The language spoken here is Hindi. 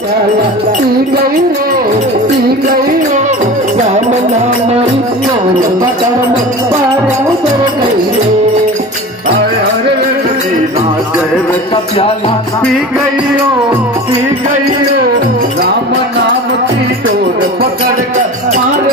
पी गई रो राम नाम मोर पकड़ पार उतर गई रे हरे का प्याला पी गई रो राम नाम की डोर पकड़ कर पार